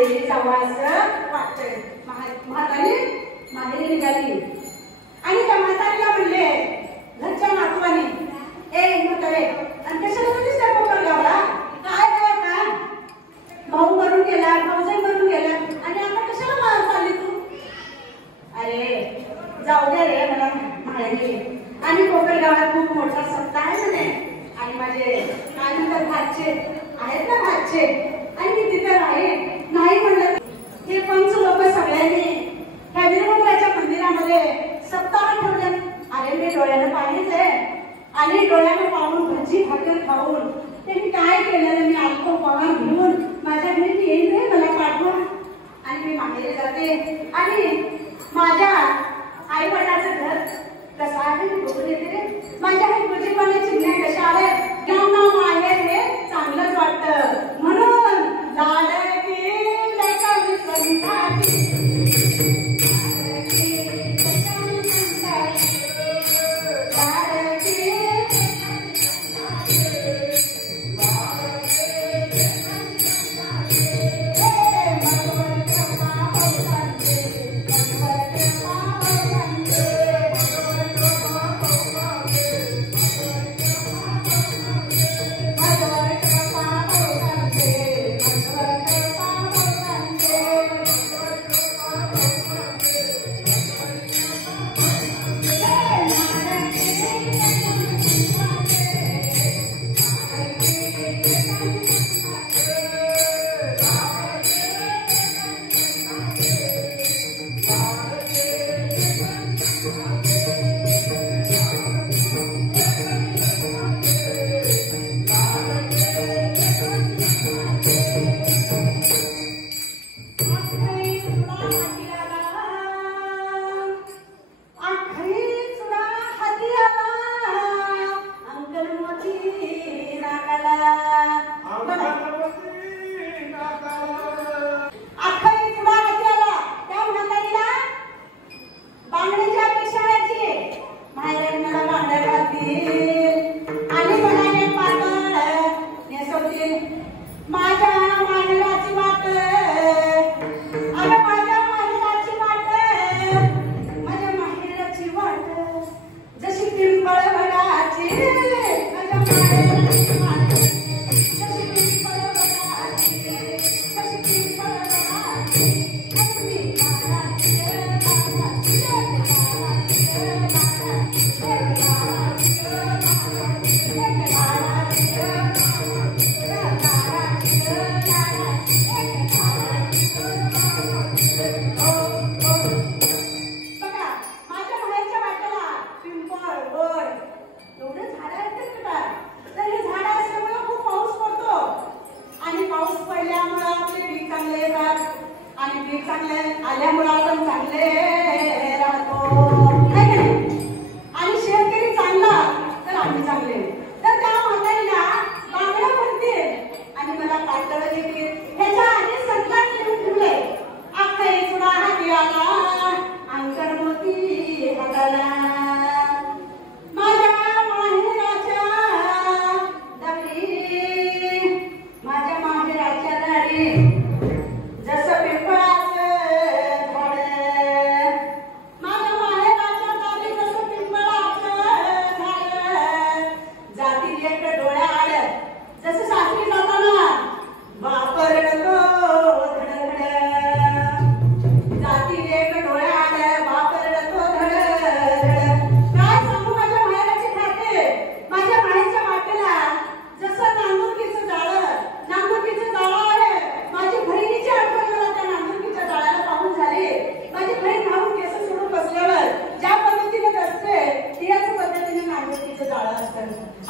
माहेरी जावं असं वाटतंय. म्हातारी माहेरी निघाली आणि त्या म्हातारीला म्हणले घरच्या नातवानी, ए म्हातारे आणि कशाला तुम्ही स्वयंपाक गावला? काय का भाऊ भरून गेला, भाऊजाई भरून गेला आणि आता कशाला चालली तू? अरे जाऊ दे रे, मला माहेरी आणि कोकण गावात खूप मोठा सत्ता आहे म्हणे आणि माझे काय म्हणतात भाचे आहेत ना, भाचे, आणि मी तिथे नाही म्हणलं. हे पंच लोक सगळ्यांनी ह्या वीरभद्राच्या मंदिरामध्ये सप्ताह ठेवले. अरे मी डोळ्यानं पाहिलीच आहे आणि डोळ्यानं पाहून भजी भाकर खाऊन त्यांनी काय केलं, मी अल्प पगार घेऊन माझ्या घरी येईल रे, मला पाठवा. आणि मी माहेरी जाते आणि माझ्या आई वडिलांचं घर कसं आहे मी बघून येते रे. माझ्या आई पूजेपणे चिमण्या कशा आल्या, त्यांना माहेर हे चांगलंच वाटतं. म्हणून लाडकी लेकाची संताची,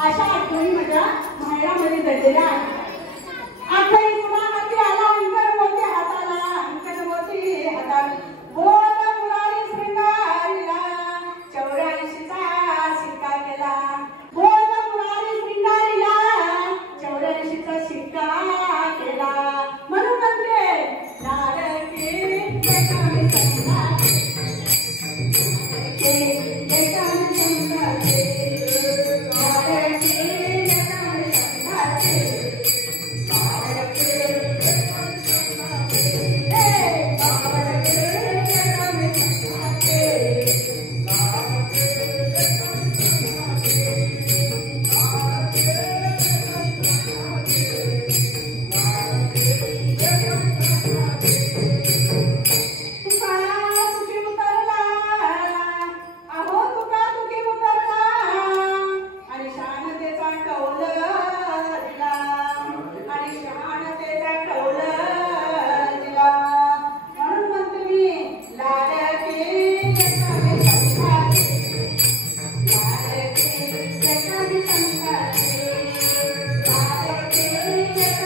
अशा आठवणी माझ्या माहेरामध्ये दडलेल्या आहेत. आठवणी कुणामध्ये आला अंकर मोती हाताला, अंकर मोती हाताला, बोल मुरारी श्रृंगारीला 84चा शिक्का केला. बोल मुरारी श्रृंगारीला 84चा शिक्का केला. म्हणून म्हणते लाडकी लेकामी संताची, Thank you.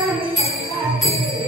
आणि